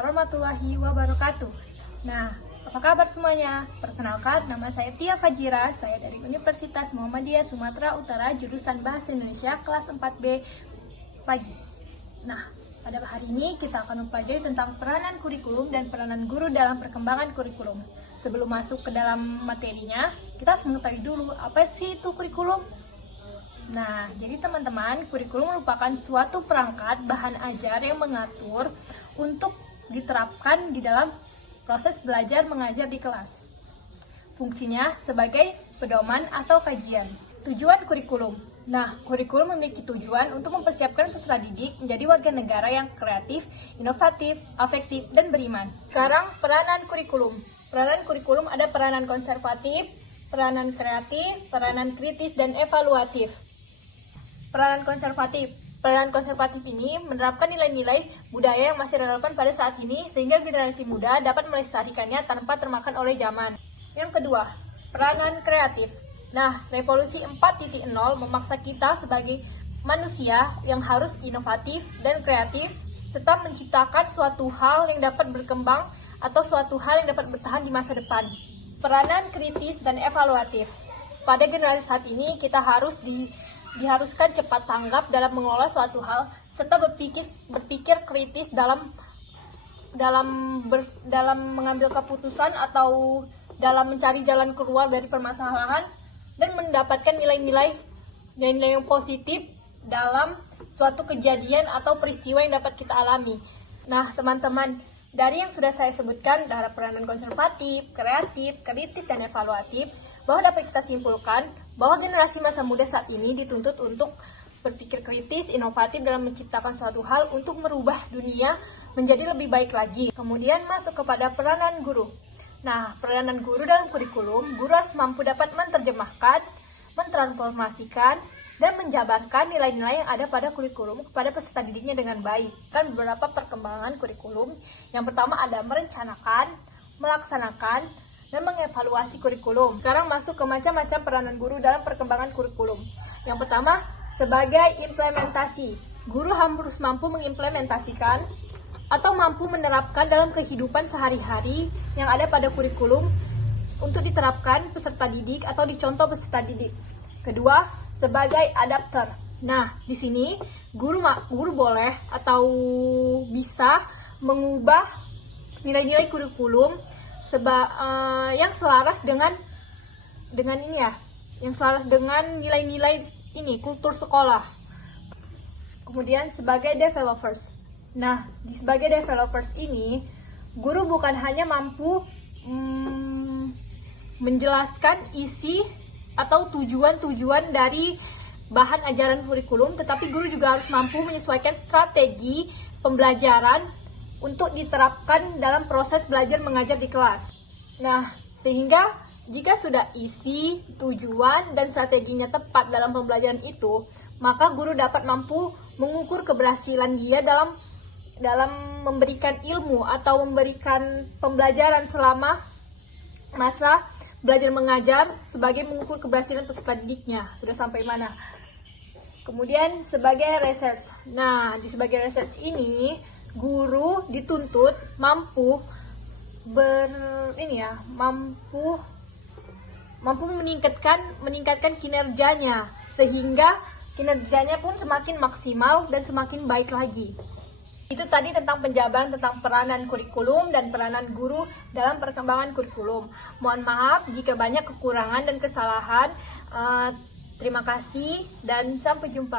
warahmatullahi wabarakatuh. Nah, apa kabar semuanya? Perkenalkan, nama saya Tia Fajira, saya dari Universitas Muhammadiyah Sumatera Utara, jurusan Bahasa Indonesia, kelas 4B pagi. Nah, pada hari ini kita akan mempelajari tentang peranan kurikulum dan peranan guru dalam perkembangan kurikulum. Sebelum masuk ke dalam materinya, kita harus mengetahui dulu apa sih itu kurikulum. Nah, jadi teman-teman, kurikulum merupakan suatu perangkat bahan ajar yang mengatur untuk diterapkan di dalam proses belajar mengajar di kelas. Fungsinya sebagai pedoman atau kajian. Tujuan kurikulum. Nah, kurikulum memiliki tujuan untuk mempersiapkan peserta didik menjadi warga negara yang kreatif, inovatif, afektif, dan beriman. Sekarang, peranan kurikulum. Peranan kurikulum ada peranan konservatif, peranan kreatif, peranan kritis, dan evaluatif. Peranan konservatif. Peranan konservatif ini menerapkan nilai-nilai budaya yang masih relevan pada saat ini sehingga generasi muda dapat melestarikannya tanpa termakan oleh zaman. Yang kedua, peranan kreatif. Nah, revolusi 4.0 memaksa kita sebagai manusia yang harus inovatif dan kreatif serta menciptakan suatu hal yang dapat berkembang atau suatu hal yang dapat bertahan di masa depan. Peranan kritis dan evaluatif. Pada generasi saat ini kita diharuskan cepat tanggap dalam mengelola suatu hal serta berpikir kritis dalam mengambil keputusan atau dalam mencari jalan keluar dari permasalahan dan mendapatkan nilai-nilai yang positif dalam suatu kejadian atau peristiwa yang dapat kita alami. Nah, teman-teman, dari yang sudah saya sebutkan, dari peranan konservatif, kreatif, kritis, dan evaluatif, bahwa dapat kita simpulkan bahwa generasi masa muda saat ini dituntut untuk berpikir kritis, inovatif dalam menciptakan suatu hal untuk merubah dunia menjadi lebih baik lagi. Kemudian masuk kepada peranan guru. Nah, peranan guru dalam kurikulum, guru harus mampu dapat menerjemahkan, mentransformasikan, dan menjabarkan nilai-nilai yang ada pada kurikulum kepada peserta didiknya dengan baik. Kan beberapa perkembangan kurikulum. Yang pertama ada merencanakan, melaksanakan, dan mengevaluasi kurikulum. Sekarang masuk ke macam-macam peranan guru dalam perkembangan kurikulum. Yang pertama, sebagai implementasi. Guru harus mampu mengimplementasikan atau mampu menerapkan dalam kehidupan sehari-hari yang ada pada kurikulum untuk diterapkan peserta didik atau dicontoh peserta didik. Kedua, sebagai adapter. Nah, di sini guru boleh atau bisa mengubah nilai-nilai kurikulum yang selaras dengan ini ya, yang selaras dengan nilai-nilai ini kultur sekolah. Kemudian sebagai developers. Nah, sebagai developers ini guru bukan hanya mampu menjelaskan isi atau tujuan-tujuan dari bahan ajaran kurikulum, tetapi guru juga harus mampu menyesuaikan strategi pembelajaran untuk diterapkan dalam proses belajar mengajar di kelas. Nah, sehingga jika sudah isi, tujuan, dan strateginya tepat dalam pembelajaran itu, maka guru dapat mampu mengukur keberhasilan dia dalam memberikan ilmu atau memberikan pembelajaran selama masa belajar mengajar sebagai mengukur keberhasilan peserta didiknya. Sudah sampai mana? Kemudian sebagai research. Nah, di sebagai research ini guru dituntut mampu meningkatkan kinerjanya sehingga kinerjanya pun semakin maksimal dan semakin baik lagi. Itu tadi tentang penjabaran tentang peranan kurikulum dan peranan guru dalam perkembangan kurikulum. Mohon maaf jika banyak kekurangan dan kesalahan. Terima kasih dan sampai jumpa.